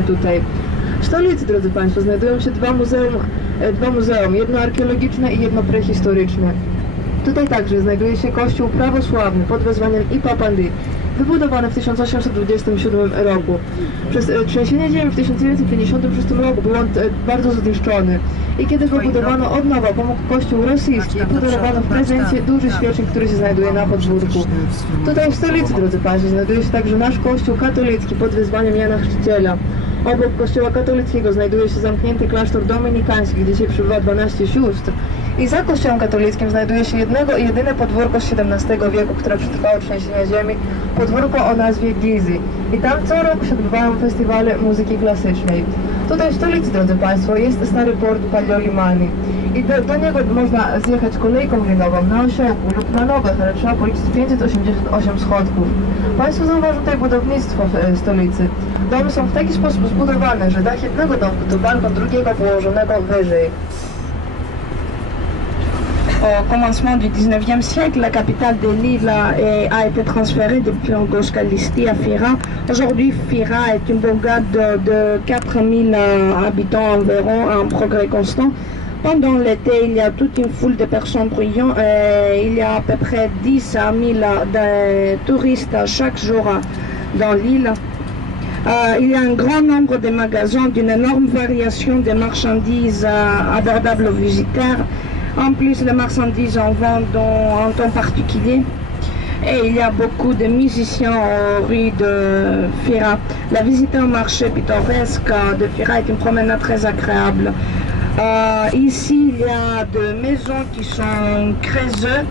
właśnie tutaj. W stolicy, drodzy Państwo, znajdują się dwa muzeum, jedno archeologiczne i jedno prehistoryczne. Tutaj także znajduje się kościół prawosławny pod wezwaniem Ipapandy, wybudowany w 1827 roku. Przez trzęsienie ziemi w 1956 roku był on bardzo zniszczony i kiedy go budowano od nowa, pomógł kościół rosyjski i podarowano w prezencie duży świecznik, który się znajduje na podwórku. Tutaj w stolicy, drodzy Państwo, znajduje się także nasz kościół katolicki pod wezwaniem Jana Chrzciciela. Obok kościoła katolickiego znajduje się zamknięty klasztor dominikański, gdzie dzisiaj przebywa 12 sióstr. I za kościołem katolickim znajduje się jednego i jedyne podwórko z XVII wieku, które przetrwało trzęsienia ziemi, podwórko o nazwie Gizy. I tam co roku się odbywają festiwale muzyki klasycznej. Tutaj w stolicy, drodzy Państwo, jest stary port Paliolimalny. I do niego można zjechać kolejką linową na osiołku lub na nogach, ale trzeba policzyć 588 schodków. Państwo zauważą tutaj budownictwo w stolicy. Domy są w taki sposób zbudowane, że dach jednego domku to balkon drugiego położonego wyżej. Au commencement du 19e siècle, la capitale de l'île a été transférée depuis Angoche-Kalisti à Fira. Aujourd'hui, Fira est une bourgade de 4000 habitants environ, en progrès constant. Pendant l'été, il y a toute une foule de personnes bruyant. Il y a à peu près 10 à 1000 touristes chaque jour dans l'île. Il y a un grand nombre de magasins d'une énorme variation de marchandises abordables aux visiteurs. En plus, les marchandises en vendent en temps particulier. Et il y a beaucoup de musiciens aux rues de Fira. La visite au marché pittoresque de Fira est une promenade très agréable. Ici, il y a des maisons qui sont créeuses.